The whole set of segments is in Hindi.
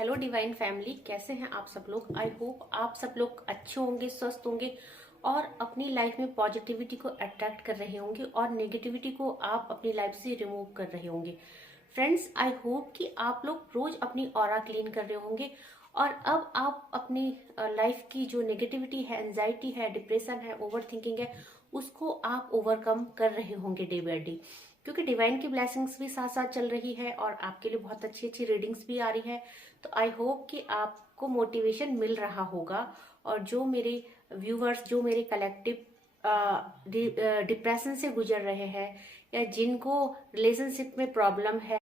हेलो डिवाइन फैमिली, कैसे हैं आप सब लोग। आई होप आप सब लोग अच्छे होंगे, स्वस्थ होंगे और अपनी लाइफ में पॉजिटिविटी को अट्रैक्ट कर रहे होंगे और नेगेटिविटी को आप अपनी लाइफ से रिमूव कर रहे होंगे। फ्रेंड्स, आई होप कि आप लोग रोज अपनी ऑरा क्लीन कर रहे होंगे और अब आप अपनी लाइफ की जो नेगेटिविटी है, एंजाइटी है, डिप्रेशन है, ओवर थिंकिंग है, उसको आप ओवरकम कर रहे होंगे डे बाय डे, क्योंकि डिवाइन की ब्लेसिंग्स भी साथ साथ चल रही है और आपके लिए बहुत अच्छी अच्छी रीडिंग्स भी आ रही है। तो आई होप कि आपको मोटिवेशन मिल रहा होगा और जो मेरे व्यूवर्स, जो मेरे कलेक्टिव डिप्रेशन से गुजर रहे हैं या जिनको रिलेशनशिप में प्रॉब्लम है,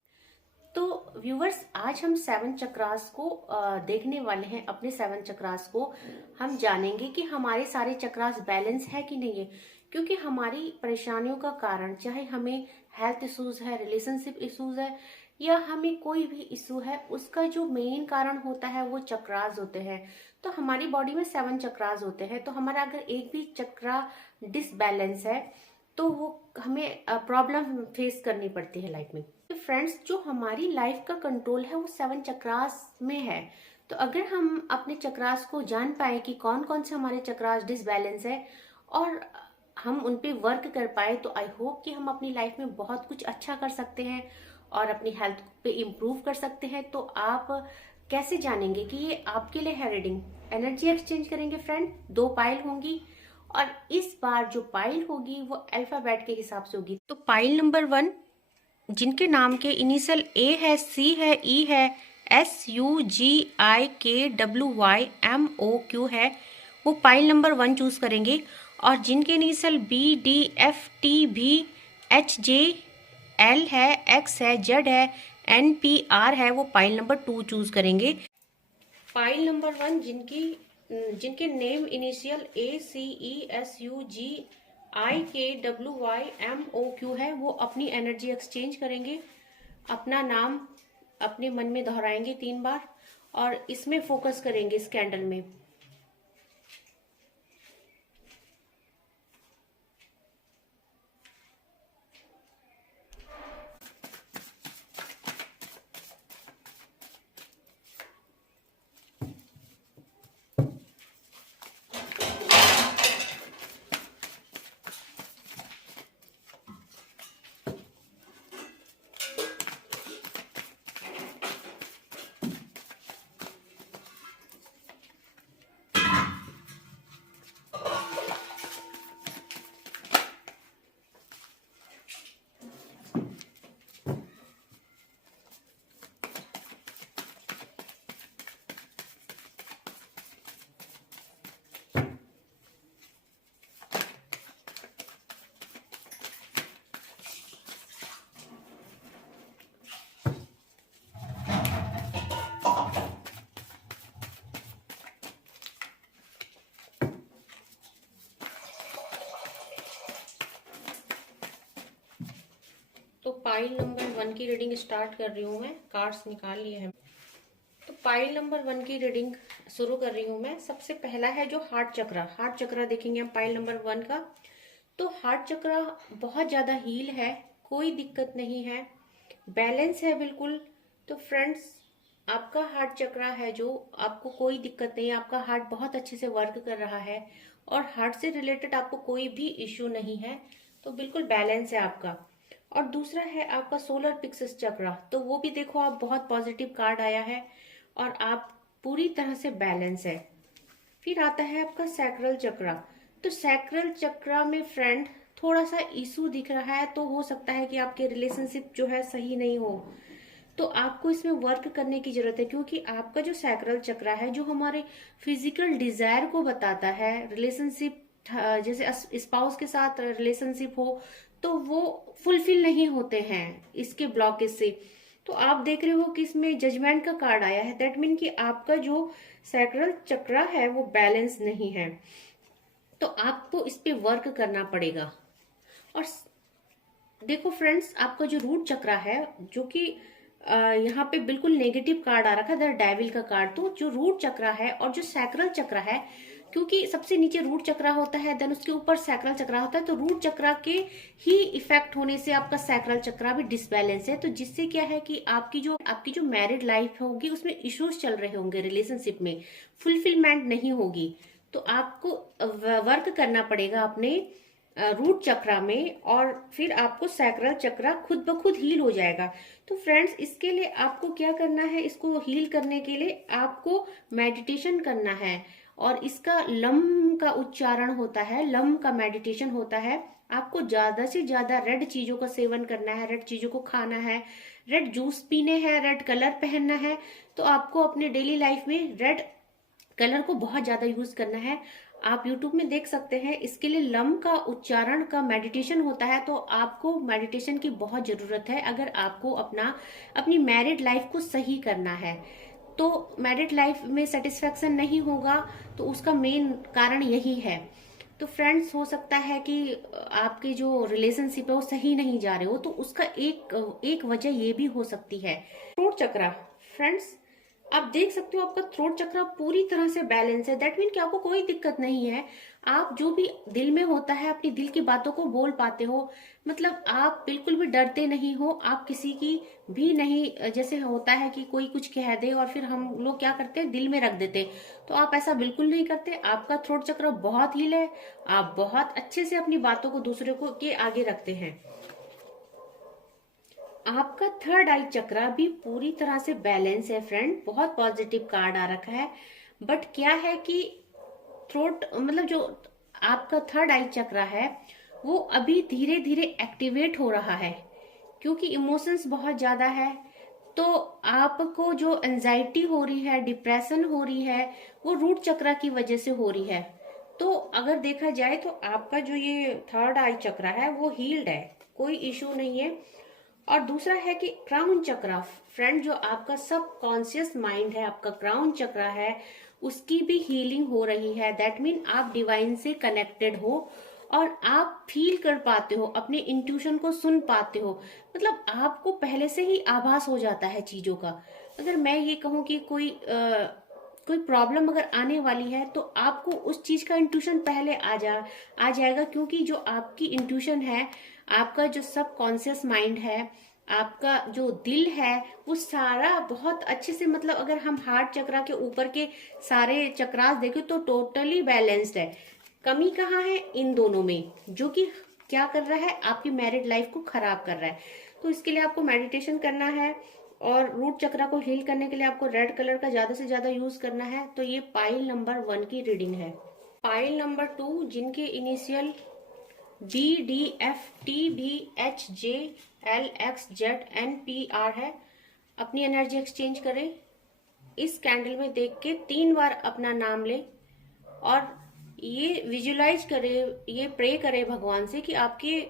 तो व्यूवर्स आज हम 7 चक्रास को देखने वाले हैं। अपने 7 चक्रास को हम जानेंगे कि हमारे सारे चक्रास बैलेंस है कि नहीं है, क्योंकि हमारी परेशानियों का कारण, चाहे हमें हेल्थ इश्यूज है, रिलेशनशिप इश्यूज है या हमें कोई भी इशू है, उसका जो मेन कारण होता है वो चक्रास होते हैं। तो हमारी बॉडी में 7 चक्रास होते हैं, तो हमारा अगर एक भी चक्रा डिसबैलेंस है तो वो हमें प्रॉब्लम फेस करनी पड़ती है लाइफ में। फ्रेंड्स, जो हमारी लाइफ का कंट्रोल है वो 7 चक्रास में है। तो अगर हम अपने चक्रास को जान पाए कि कौन कौन से हमारे चक्रास डिसबैलेंस है और हम उन पे वर्क कर पाए, तो आई होप कि हम अपनी लाइफ में बहुत कुछ अच्छा कर सकते हैं और अपनी हेल्थ पे इम्प्रूव कर सकते हैं। तो आप कैसे जानेंगे कि ये आपके लिए है रीडिंग? एनर्जी एक्सचेंज करेंगे फ्रेंड, 2 पाइल होंगी और इस बार जो पाइल होगी वो अल्फाबेट के हिसाब से होगी। तो पाइल नंबर 1, जिनके नाम के इनिशियल ए है, सी है, ई है, SUGIKWYMOQ है, वो पाइल नंबर 1 चूज करेंगे। और जिनके इनिशियल BDFTBHJL है, X है, Z है, NPR है, वो पाइल नंबर 2 चूज करेंगे। पाइल नंबर 1 जिनके नेम इनिशियल ACESUGIKWYMOQ है, वो अपनी एनर्जी एक्सचेंज करेंगे। अपना नाम अपने मन में दोहराएंगे 3 बार और इसमें फोकस करेंगे इस कैंडल में। तो पाइल नंबर 1 की रीडिंग स्टार्ट कर रही हूँ मैं। कार्ड्स निकाल लिए हैं। तो पाइल नंबर 1 की रीडिंग शुरू कर रही हूँ मैं। सबसे पहला है जो हार्ट चक्रा। हार्ट चक्रा देखेंगे हम पाइल नंबर 1 का। तो हार्ट चक्रा बहुत ज्यादा हील है, कोई दिक्कत नहीं है, बैलेंस है बिल्कुल। तो फ्रेंड्स, आपका हार्ट चक्रा है जो, आपको कोई दिक्कत नहीं है, आपका हार्ट बहुत अच्छे से वर्क कर रहा है और हार्ट से रिलेटेड आपको कोई भी इश्यू नहीं है, तो बिल्कुल बैलेंस है आपका। और दूसरा है आपका सोलर प्लेक्सस चक्रा। तो वो भी देखो आप, बहुत पॉजिटिव कार्ड आया है और आप पूरी तरह से बैलेंस है। फिर आता है आपका सैक्रल चक्रा। तो सैक्रल चक्रा में फ्रेंड थोड़ा सा इशू दिख रहा है, तो हो सकता है कि आपके रिलेशनशिप जो है सही नहीं हो, तो आपको इसमें वर्क करने की जरूरत है, क्योंकि आपका जो सैक्रल चक्रा है जो हमारे फिजिकल डिजायर को बताता है, रिलेशनशिप जैसे स्पाउस के साथ रिलेशनशिप हो तो वो फुलफिल नहीं होते हैं इसके ब्लॉकेज से। तो आप देख रहे हो कि इसमें जजमेंट का कार्ड आया है, दैट मीन कि आपका जो सैक्रल चक्रा है वो बैलेंस नहीं है, तो आपको इस पे वर्क करना पड़ेगा। और देखो फ्रेंड्स, आपका जो रूट चक्रा है, जो कि यहाँ पे बिल्कुल नेगेटिव कार्ड आ रखा है, द डेविल का कार्ड। तो जो रूट चक्रा है और जो सैक्रल चक्रा है, क्योंकि सबसे नीचे रूट चक्रा होता है, देन उसके ऊपर सैक्रल चक्रा होता है। तो रूट चक्रा के ही इफेक्ट होने से आपका सैक्रल चक्रा भी डिसबैलेंस है, तो जिससे क्या है कि आपकी जो मैरिड लाइफ होगी उसमें इश्यूज चल रहे होंगे, रिलेशनशिप में फुलफिलमेंट नहीं होगी। तो आपको वर्क करना पड़ेगा अपने रूट चक्रा में, और फिर आपको सैक्रल चक्रा खुद ब खुद हील हो जाएगा। तो फ्रेंड्स, इसके लिए आपको क्या करना है, इसको हील करने के लिए आपको मेडिटेशन करना है, और इसका लम का उच्चारण होता है, लम का मेडिटेशन होता है। आपको ज्यादा से ज्यादा रेड चीजों का सेवन करना है, रेड चीजों को खाना है, रेड जूस पीने हैं, रेड कलर पहनना है। तो आपको अपने डेली लाइफ में रेड कलर को बहुत ज्यादा यूज करना है। आप YouTube में देख सकते हैं, इसके लिए लम का उच्चारण का मेडिटेशन होता है। तो आपको मेडिटेशन की बहुत जरूरत है अगर आपको अपनी मैरिड लाइफ को सही करना है। तो मैरिड लाइफ में सेटिस्फेक्शन नहीं होगा, तो उसका मेन कारण यही है। तो फ्रेंड्स, हो सकता है कि आपके जो रिलेशनशिप है वो सही नहीं जा रहे हो, तो उसका एक वजह ये भी हो सकती है। थ्रोट चक्रा, फ्रेंड्स आप देख सकते हो आपका थ्रोट चक्रा पूरी तरह से बैलेंस है। दैट मीन कि आपको कोई दिक्कत नहीं है। आप जो भी दिल में होता है अपनी दिल की बातों को बोल पाते हो, मतलब आप बिल्कुल भी डरते नहीं हो। आप किसी की भी नहीं, जैसे होता है कि कोई कुछ कह दे और फिर हम लोग क्या करते हैं, दिल में रख देते, तो आप ऐसा बिल्कुल नहीं करते। आपका थ्रोट चक्र बहुत हील है, आप बहुत अच्छे से अपनी बातों को दूसरे को के आगे रखते हैं। आपका थर्ड आई चक्रा भी पूरी तरह से बैलेंस है फ्रेंड, बहुत पॉजिटिव कार्ड आ रखा है। बट क्या है कि थ्रोट मतलब जो आपका थर्ड आई चक्रा है वो अभी धीरे धीरे एक्टिवेट हो रहा है, क्योंकि इमोशंस बहुत ज्यादा है। तो आपको जो एंजाइटी हो रही है, डिप्रेशन हो रही है, वो रूट चक्रा की वजह से हो रही है। तो अगर देखा जाए तो आपका जो ये थर्ड आई चक्रा है वो हील्ड है, कोई इश्यू नहीं है। और दूसरा है कि क्राउन चक्रा, फ्रेंड जो आपका सब कॉन्शियस माइंड है, आपका क्राउन चक्रा है, उसकी भी हीलिंग हो रही है। दैट मीन आप डिवाइन से कनेक्टेड हो और आप फील कर पाते हो, अपने इंट्यूशन को सुन पाते हो। मतलब आपको पहले से ही आभास हो जाता है चीजों का। अगर मैं ये कहूँ कि कोई प्रॉब्लम अगर आने वाली है, तो आपको उस चीज का इंट्यूशन पहले आ जाएगा, क्योंकि जो आपकी इंट्यूशन है, आपका जो सब कॉन्शियस माइंड है, आपका जो दिल है, वो सारा बहुत अच्छे से, मतलब अगर हम हार्ट चक्रा के ऊपर के सारे चक्रास देखें तो टोटली बैलेंस्ड है। कमी कहाँ है, इन दोनों में, जो कि क्या कर रहा है, आपकी मैरिड लाइफ को खराब कर रहा है। तो इसके लिए आपको मेडिटेशन करना है, और रूट चक्रा को हील करने के लिए आपको रेड कलर का ज्यादा से ज्यादा यूज करना है। तो ये पाइल नंबर 1 की रीडिंग है। पाइल नंबर 2, जिनके इनिशियल BDFTBHJLXZNPR है, अपनी एनर्जी एक्सचेंज करें। इस कैंडल में देख के 3 बार अपना नाम ले, और ये विजुलाइज करे, ये प्रे करे भगवान से कि आपके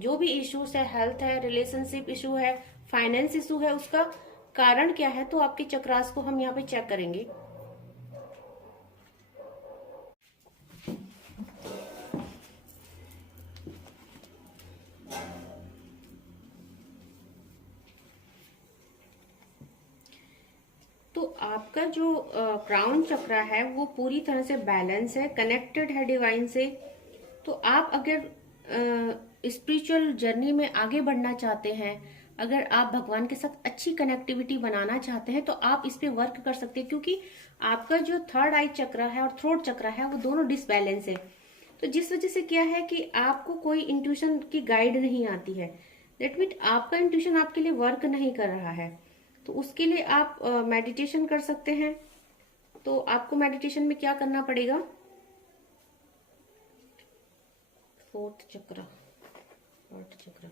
जो भी इश्यूज है, हेल्थ है, रिलेशनशिप इशू है, फाइनेंस इशू है, उसका कारण क्या है। तो आपके चक्रास को हम यहाँ पे चेक करेंगे। तो आपका जो क्राउन चक्रा है वो पूरी तरह से बैलेंस है, कनेक्टेड है डिवाइन से। तो आप अगर स्पिरिचुअल जर्नी में आगे बढ़ना चाहते हैं, अगर आप भगवान के साथ अच्छी कनेक्टिविटी बनाना चाहते हैं, तो आप इस पे वर्क कर सकते हैं, क्योंकि आपका जो थर्ड आई चक्रा है और थ्रोट चक्रा है वो दोनों डिसबैलेंस है। तो जिस वजह से क्या है कि आपको कोई इंट्यूशन की गाइड नहीं आती है। दैट मीन आपका इंट्यूशन आपके लिए वर्क नहीं कर रहा है। तो उसके लिए आप मेडिटेशन कर सकते हैं। तो आपको मेडिटेशन में क्या करना पड़ेगा, फोर्थ चक्र, हार्ट चक्र,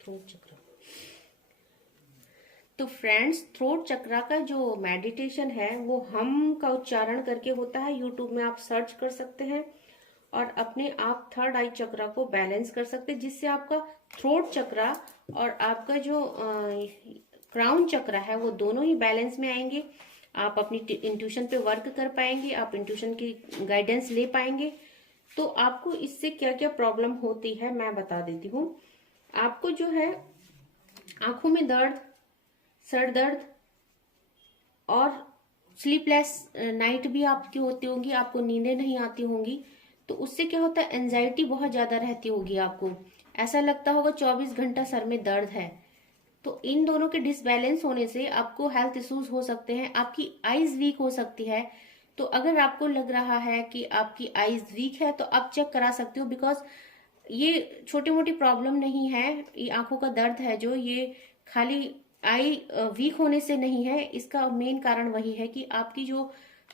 थ्रोट चक्र। तो फ्रेंड्स, थ्रोट चक्रा का जो मेडिटेशन है वो हम का उच्चारण करके होता है। यूट्यूब में आप सर्च कर सकते हैं और अपने आप थर्ड आई चक्रा को बैलेंस कर सकते हैं, जिससे आपका थ्रोट चक्रा और आपका जो क्राउन चक्रा है वो दोनों ही बैलेंस में आएंगे। आप अपनी इंट्यूशन पे वर्क कर पाएंगे, आप इंट्यूशन की गाइडेंस ले पाएंगे। तो आपको इससे क्या क्या प्रॉब्लम होती है मैं बता देती हूँ। आपको जो है आंखों में दर्द, सर दर्द और स्लीपलेस नाइट भी आपकी होती होंगी, आपको नींदें नहीं आती होंगी। तो उससे क्या होता है, एंजाइटी बहुत ज्यादा रहती होगी आपको, ऐसा लगता होगा 24 घंटा सर में दर्द है। तो इन दोनों के डिसबैलेंस होने से आपको हेल्थ इश्यूज हो सकते हैं, आपकी आईज वीक हो सकती है। तो अगर आपको लग रहा है कि आपकी आईज वीक है तो आप चेक करा सकते हो, बिकॉज ये छोटी मोटी प्रॉब्लम नहीं है, ये आंखों का दर्द है जो, ये खाली आई वीक होने से नहीं है। इसका मेन कारण वही है कि आपकी जो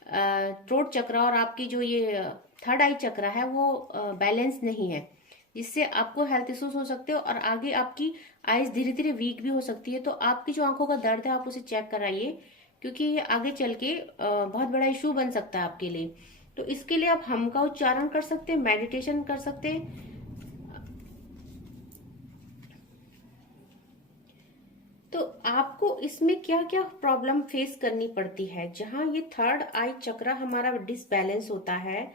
थ्रोट चक्र और आपकी जो ये थर्ड आई चक्र है वो बैलेंस नहीं है, जिससे आपको हेल्थ इश्यूज हो सकते हो और आगे आपकी आईज धीरे धीरे वीक भी हो सकती है। तो आपकी जो आंखों का दर्द है आप उसे चेक कराइए, क्योंकि ये आगे चल के बहुत बड़ा इशू बन सकता है आपके लिए। तो इसके लिए आप हम का उच्चारण कर सकते हैं, मेडिटेशन कर सकते हैं। तो आपको इसमें क्या क्या प्रॉब्लम फेस करनी पड़ती है, जहां ये थर्ड आई चक्र हमारा डिसबैलेंस होता है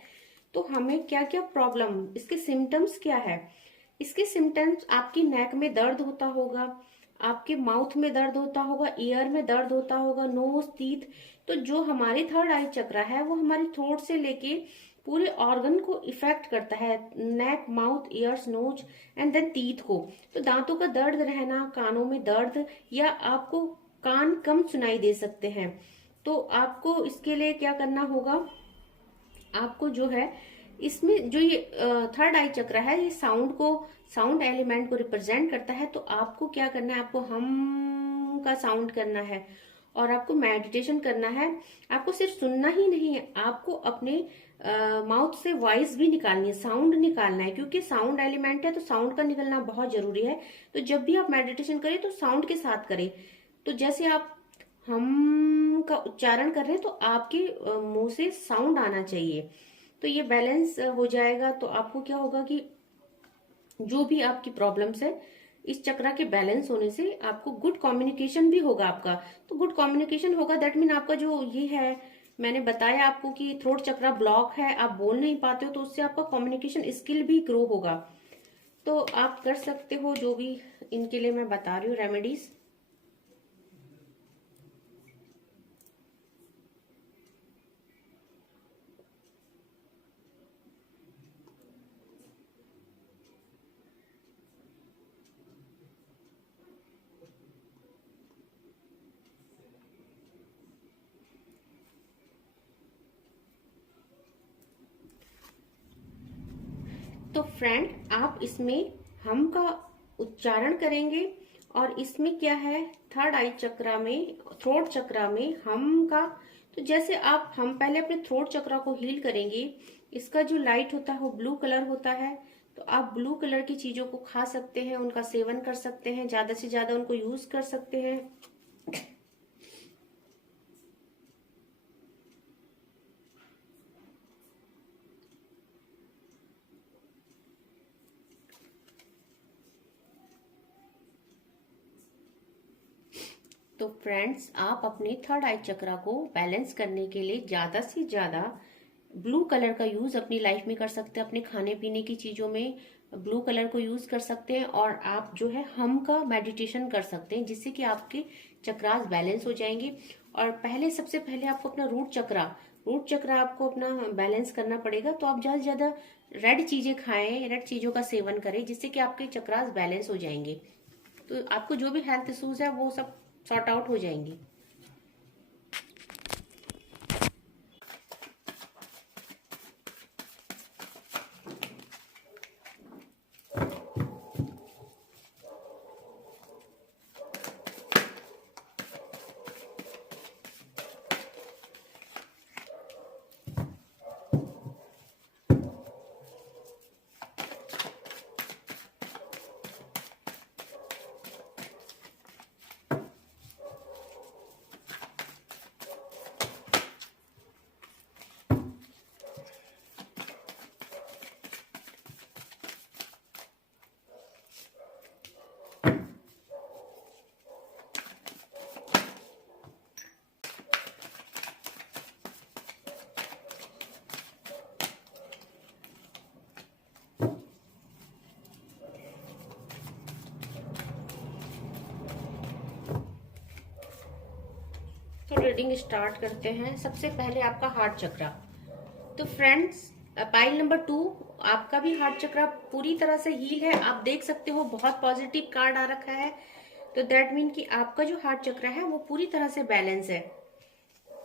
तो हमें क्या क्या प्रॉब्लम, इसके सिम्टम्स क्या है। इसके सिम्टम्स, आपकी नेक में दर्द होता होगा, आपके माउथ में दर्द होता होगा, ईयर में दर्द होता होगा, नोज, टीथ। तो जो हमारी थर्ड आई चक्र है वो हमारी थ्रोट से लेके पूरे ऑर्गन को इफेक्ट करता है, neck, mouth, ears, nose and then teeth को। तो दांतों का दर्द रहना, कानों में दर्द, या आपको कान कम सुनाई दे सकते हैं। तो आपको इसके लिए क्या करना होगा, आपको जो है इसमें जो ये थर्ड आई चक्र है ये साउंड को, साउंड एलिमेंट को रिप्रेजेंट करता है। तो आपको क्या करना है, आपको हम का साउंड करना है और आपको मेडिटेशन करना है। आपको सिर्फ सुनना ही नहीं है, आपको अपने माउथ से वॉइस भी निकालनी है, साउंड निकालना है, क्योंकि साउंड एलिमेंट है तो साउंड का निकलना बहुत जरूरी है। तो जब भी आप मेडिटेशन करें तो साउंड के साथ करें। तो जैसे आप हम का उच्चारण कर रहे हैं तो आपके मुंह से साउंड आना चाहिए, तो ये बैलेंस हो जाएगा। तो आपको क्या होगा कि जो भी आपकी प्रॉब्लम्स है, इस चक्र के बैलेंस होने से आपको गुड कम्युनिकेशन भी होगा आपका। तो गुड कम्युनिकेशन होगा दैट मीन आपका जो ये है, मैंने बताया आपको कि थ्रोट चक्र ब्लॉक है, आप बोल नहीं पाते हो, तो उससे आपका कम्युनिकेशन स्किल भी ग्रो होगा। तो आप कर सकते हो जो भी इनके लिए मैं बता रही हूँ रेमेडीज। तो फ्रेंड, आप इसमें हम का उच्चारण करेंगे और इसमें क्या है, थर्ड आई चक्र में, थ्रोट चक्र में हम का। तो जैसे आप हम पहले अपने थ्रोट चक्र को हील करेंगे, इसका जो लाइट होता है वो ब्लू कलर होता है। तो आप ब्लू कलर की चीजों को खा सकते हैं, उनका सेवन कर सकते हैं, ज्यादा से ज्यादा उनको यूज कर सकते हैं। तो फ्रेंड्स, आप अपने थर्ड आई चक्र को बैलेंस करने के लिए ज्यादा से ज्यादा ब्लू कलर का यूज अपनी लाइफ में कर सकते हैं, अपने खाने पीने की चीजों में ब्लू कलर को यूज कर सकते हैं। और आप जो है हम का मेडिटेशन कर सकते हैं, जिससे कि आपके चक्रास बैलेंस हो जाएंगे। और पहले, सबसे पहले आपको अपना रूट चक्र आपको अपना बैलेंस करना पड़ेगा। तो आप ज्यादा से ज्यादा रेड चीजें खाएं, रेड चीजों का सेवन करें, जिससे कि आपके चक्रास बैलेंस हो जाएंगे। तो आपको जो भी हेल्थ इश्यूज है वो सब सॉर्ट आउट हो जाएंगी। रीडिंग स्टार्ट करते हैं। सबसे पहले आपका हार्ट चक्रा। तो फ्रेंड्स, पाइल नंबर 2 आपका भी हार्ट चक्रा पूरी तरह से हील है। आप देख सकते हो बहुत पॉजिटिव कार्ड आ रखा है, तो दैट मीन कि आपका जो हार्ट चक्रा है वो पूरी तरह से बैलेंस है।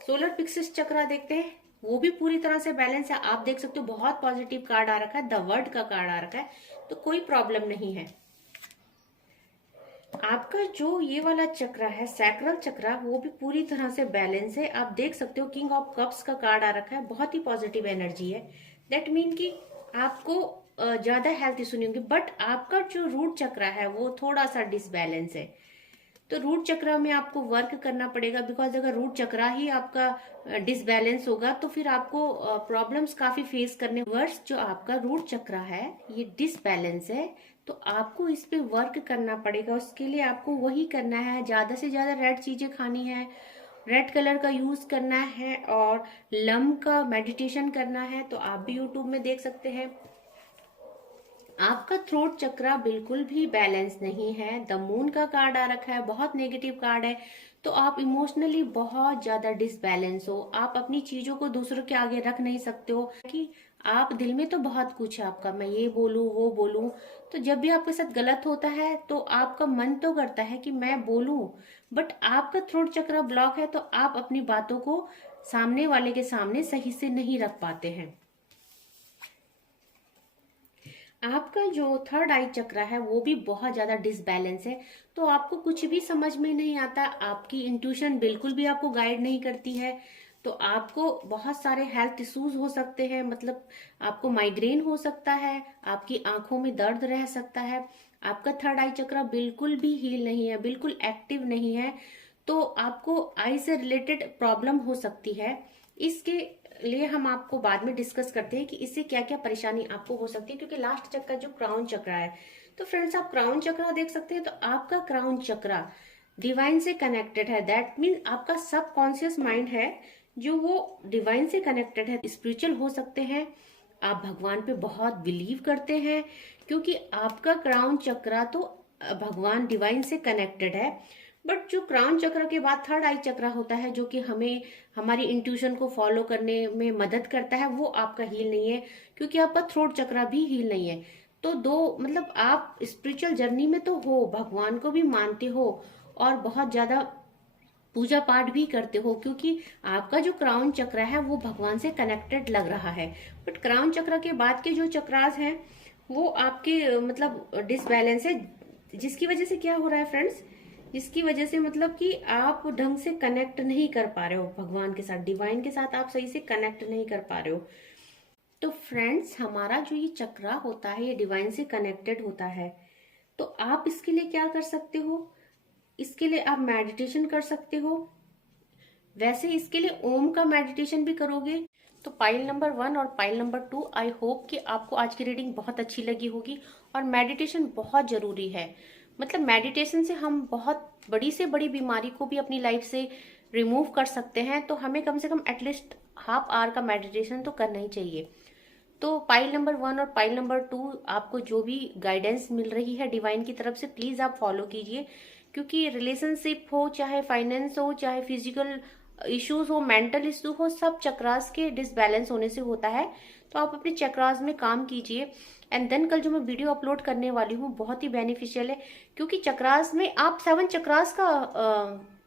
सोलर प्लेक्सस चक्रा देखते हैं, वो भी पूरी तरह से बैलेंस है। आप देख सकते हो बहुत पॉजिटिव कार्ड आ रखा है, द वर्ड का कार्ड आ रखा है, तो कोई प्रॉब्लम नहीं है। आपका जो ये वाला चक्र है सैक्रल चक्र, वो भी पूरी तरह से बैलेंस है। आप देख सकते हो किंग ऑफ कप्स का कार्ड आ रखा है, बहुत ही पॉजिटिव एनर्जी है। दैट मीन कि आपको ज्यादा हेल्थ इशू नहीं होंगे, बट आपका जो रूट चक्र है वो थोड़ा सा डिसबैलेंस है। तो रूट चक्र में आपको वर्क करना पड़ेगा, बिकॉज अगर रूट चक्र ही आपका डिसबैलेंस होगा तो फिर आपको प्रॉब्लम्स काफी फेस करने। वर्ष जो आपका रूट चक्र है ये डिसबैलेंस है, तो आपको इस पे वर्क करना पड़ेगा। उसके लिए आपको वही करना है, ज्यादा से ज्यादा रेड चीजें खानी है, रेड कलर का यूज करना है और लम का मेडिटेशन करना है। तो आप भी यूट्यूब में देख सकते हैं। आपका थ्रोट चक्रा बिल्कुल भी बैलेंस नहीं है। द मून का कार्ड आ रखा है, बहुत नेगेटिव कार्ड है। तो आप इमोशनली बहुत ज्यादा डिसबैलेंस हो। आप अपनी चीजों को दूसरों के आगे रख नहीं सकते हो कि आप दिल में तो बहुत कुछ है आपका, मैं ये बोलूं वो बोलूं। तो जब भी आपके साथ गलत होता है तो आपका मन तो करता है कि मैं बोलूं, बट आपका थ्रोट चक्रा ब्लॉक है, तो आप अपनी बातों को सामने वाले के सामने सही से नहीं रख पाते हैं। आपका जो थर्ड आई चक्र है वो भी बहुत ज्यादा डिसबैलेंस है, तो आपको कुछ भी समझ में नहीं आता। आपकी इंट्यूशन बिल्कुल भी आपको गाइड नहीं करती है, तो आपको बहुत सारे हेल्थ इश्यूज हो सकते हैं। मतलब आपको माइग्रेन हो सकता है, आपकी आंखों में दर्द रह सकता है। आपका थर्ड आई चक्र बिल्कुल भी हील नहीं है, बिल्कुल एक्टिव नहीं है, तो आपको आई से रिलेटेड प्रॉब्लम हो सकती है। इसके लिए हम आपको बाद में डिस्कस करते हैं कि इससे क्या क्या परेशानी आपको हो सकती है, क्योंकि लास्ट चक्र जो क्राउन चक्र है, तो फ्रेंड्स आप क्राउन चक्र देख सकते हैं। तो आपका क्राउन चक्र डिवाइन से कनेक्टेड है। दैट मीन आपका सब कॉन्शियस माइंड है जो वो डिवाइन से कनेक्टेड है, स्पिरिचुअल हो सकते हैं। आप भगवान पे बहुत बिलीव करते हैं, क्योंकि आपका क्राउन चक्र तो भगवान डिवाइन से कनेक्टेड है। बट जो क्राउन चक्र के बाद थर्ड आई चक्र होता है, जो कि हमें हमारी इंट्यूशन को फॉलो करने में मदद करता है, वो आपका हील नहीं है, क्योंकि आपका थ्रोट चक्र भी हील नहीं है। तो दो मतलब आप स्पिरिचुअल जर्नी में तो हो, भगवान को भी मानते हो और बहुत ज्यादा पूजा पाठ भी करते हो, क्योंकि आपका जो क्राउन चक्र है वो भगवान से कनेक्टेड लग रहा है। बट क्राउन चक्र के बाद के जो चक्रास हैं वो आपके मतलब डिसबैलेंस है, जिसकी वजह से क्या हो रहा है फ्रेंड्स, जिसकी वजह से मतलब कि आप ढंग से कनेक्ट नहीं कर पा रहे हो भगवान के साथ, डिवाइन के साथ आप सही से कनेक्ट नहीं कर पा रहे हो। तो फ्रेंड्स, हमारा जो ये चक्रा होता है ये डिवाइन से कनेक्टेड होता है। तो आप इसके लिए क्या कर सकते हो, इसके लिए आप मेडिटेशन कर सकते हो। वैसे इसके लिए ओम का मेडिटेशन भी करोगे। तो पाइल नंबर 1 और पाइल नंबर 2, आई होप कि आपको आज की रीडिंग बहुत अच्छी लगी होगी। और मेडिटेशन बहुत जरूरी है। मतलब मेडिटेशन से हम बहुत बड़ी से बड़ी बीमारी को भी अपनी लाइफ से रिमूव कर सकते हैं। तो हमें कम से कम एटलीस्ट हाफ आवर का मेडिटेशन तो करना ही चाहिए। तो पाइल नंबर 1 और पाइल नंबर 2 आपको जो भी गाइडेंस मिल रही है डिवाइन की तरफ से, प्लीज आप फॉलो कीजिए। क्योंकि रिलेशनशिप हो, चाहे फाइनेंस हो, चाहे फिजिकल इश्यूज हो, मेंटल इश्यू हो, सब चक्रास के डिसबैलेंस होने से होता है। तो आप अपने चक्रास में काम कीजिए। एंड देन कल जो मैं वीडियो अपलोड करने वाली हूँ बहुत ही बेनिफिशियल है, क्योंकि चक्रास में आप 7 चक्रास का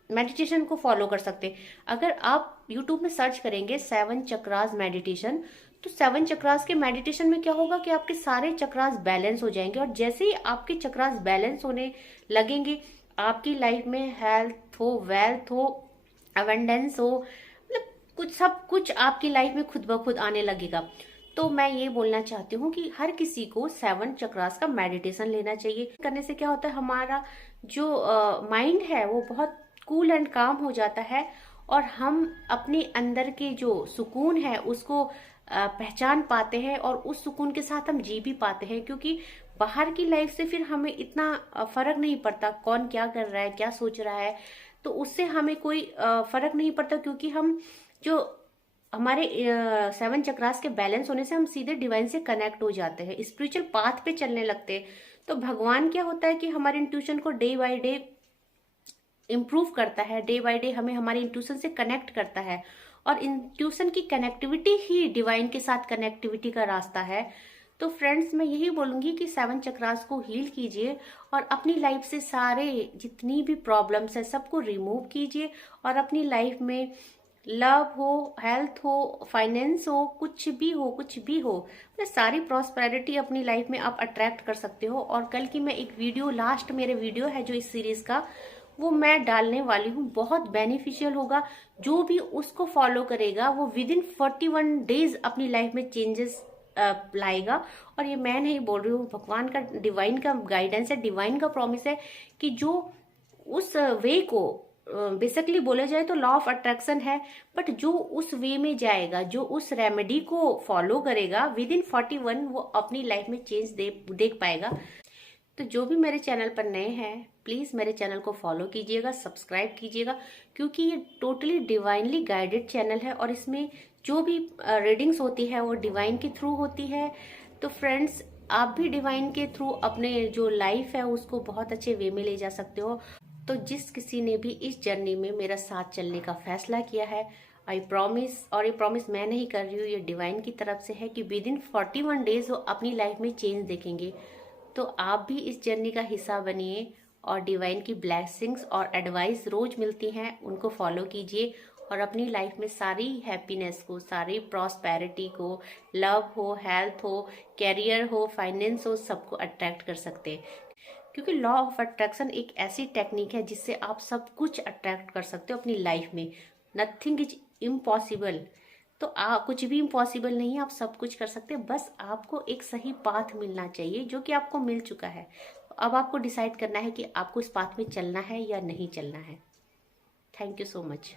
मेडिटेशन को फॉलो कर सकते हैं। अगर आप यूट्यूब में सर्च करेंगे 7 चक्रास मेडिटेशन, तो 7 चक्रास के मेडिटेशन में क्या होगा कि आपके सारे चक्रास बैलेंस हो जाएंगे। और जैसे ही आपके चक्रास बैलेंस होने लगेंगे, आपकी लाइफ में हेल्थ हो, वेल्थ हो, अवेंडेंस हो, मतलब कुछ सब कुछ आपकी लाइफ में खुद ब खुद आने लगेगा। तो मैं ये बोलना चाहती हूँ कि हर किसी को 7 चक्रास का मेडिटेशन लेना चाहिए। करने से क्या होता है, हमारा जो माइंड है वो बहुत कूल एंड काम हो जाता है, और हम अपने अंदर के जो सुकून है उसको पहचान पाते हैं, और उस सुकून के साथ हम जी भी पाते हैं। क्योंकि बाहर की लाइफ से फिर हमें इतना फर्क नहीं पड़ता कौन क्या कर रहा है, क्या सोच रहा है, तो उससे हमें कोई फर्क नहीं पड़ता, क्योंकि हम जो हमारे 7 चक्रास के बैलेंस होने से हम सीधे डिवाइन से कनेक्ट हो जाते हैं, स्पिरिचुअल पाथ पे चलने लगते हैं। तो भगवान क्या होता है कि हमारे इंट्यूशन को डे बाय डे इम्प्रूव करता है, डे बाय डे हमें हमारे इंट्यूशन से कनेक्ट करता है, और इंट्यूशन की कनेक्टिविटी ही डिवाइन के साथ कनेक्टिविटी का रास्ता है। तो फ्रेंड्स, मैं यही बोलूंगी कि 7 चक्रास को हील कीजिए और अपनी लाइफ से सारे जितनी भी प्रॉब्लम्स है सबको रिमूव कीजिए, और अपनी लाइफ में लव हो, हेल्थ हो, फाइनेंस हो, कुछ भी हो, कुछ भी हो, मतलब सारी प्रॉस्पेरिटी अपनी लाइफ में आप अट्रैक्ट कर सकते हो। और कल की मैं एक वीडियो, लास्ट मेरे वीडियो है जो इस सीरीज का, वो मैं डालने वाली हूँ, बहुत बेनिफिशियल होगा। जो भी उसको फॉलो करेगा वो विद इन 41 डेज अपनी लाइफ में चेंजेस लाएगा। और ये मैं नहीं बोल रही हूँ, भगवान का, डिवाइन का गाइडेंस है, डिवाइन का प्रॉमिस है कि जो उस वे को, बेसिकली बोला जाए तो लॉ ऑफ अट्रैक्शन है, बट जो उस वे में जाएगा, जो उस रेमेडी को फॉलो करेगा, विद इन 41 वो अपनी लाइफ में चेंज देख पाएगा। तो जो भी मेरे चैनल पर नए हैं, प्लीज़ मेरे चैनल को फॉलो कीजिएगा, सब्सक्राइब कीजिएगा, क्योंकि ये टोटली डिवाइनली गाइडेड चैनल है, और इसमें जो भी रीडिंग्स होती है वो डिवाइन के थ्रू होती है। तो फ्रेंड्स, आप भी डिवाइन के थ्रू अपने जो लाइफ है उसको बहुत अच्छे वे में ले जा सकते हो। तो जिस किसी ने भी इस जर्नी में मेरा साथ चलने का फैसला किया है, आई प्रॉमिस, और ये प्रॉमिस मैं नहीं कर रही हूँ, ये डिवाइन की तरफ से है कि विद इन 41 डेज वो अपनी लाइफ में चेंज देखेंगे। तो आप भी इस जर्नी का हिस्सा बनिए, और डिवाइन की ब्लेसिंग्स और एडवाइस रोज मिलती हैं, उनको फॉलो कीजिए, और अपनी लाइफ में सारी हैप्पीनेस को, सारी प्रॉस्पेरिटी को, लव हो, हेल्थ हो, कैरियर हो, फाइनेंस हो, सबको अट्रैक्ट कर सकते हैं। क्योंकि लॉ ऑफ अट्रैक्शन एक ऐसी टेक्निक है जिससे आप सब कुछ अट्रैक्ट कर सकते हो अपनी लाइफ में। Nothing is impossible. तो कुछ भी इम्पॉसिबल नहीं है, आप सब कुछ कर सकते हैं, बस आपको एक सही पाथ मिलना चाहिए, जो कि आपको मिल चुका है। तो अब आपको डिसाइड करना है कि आपको इस पाथ में चलना है या नहीं चलना है। Thank you so much.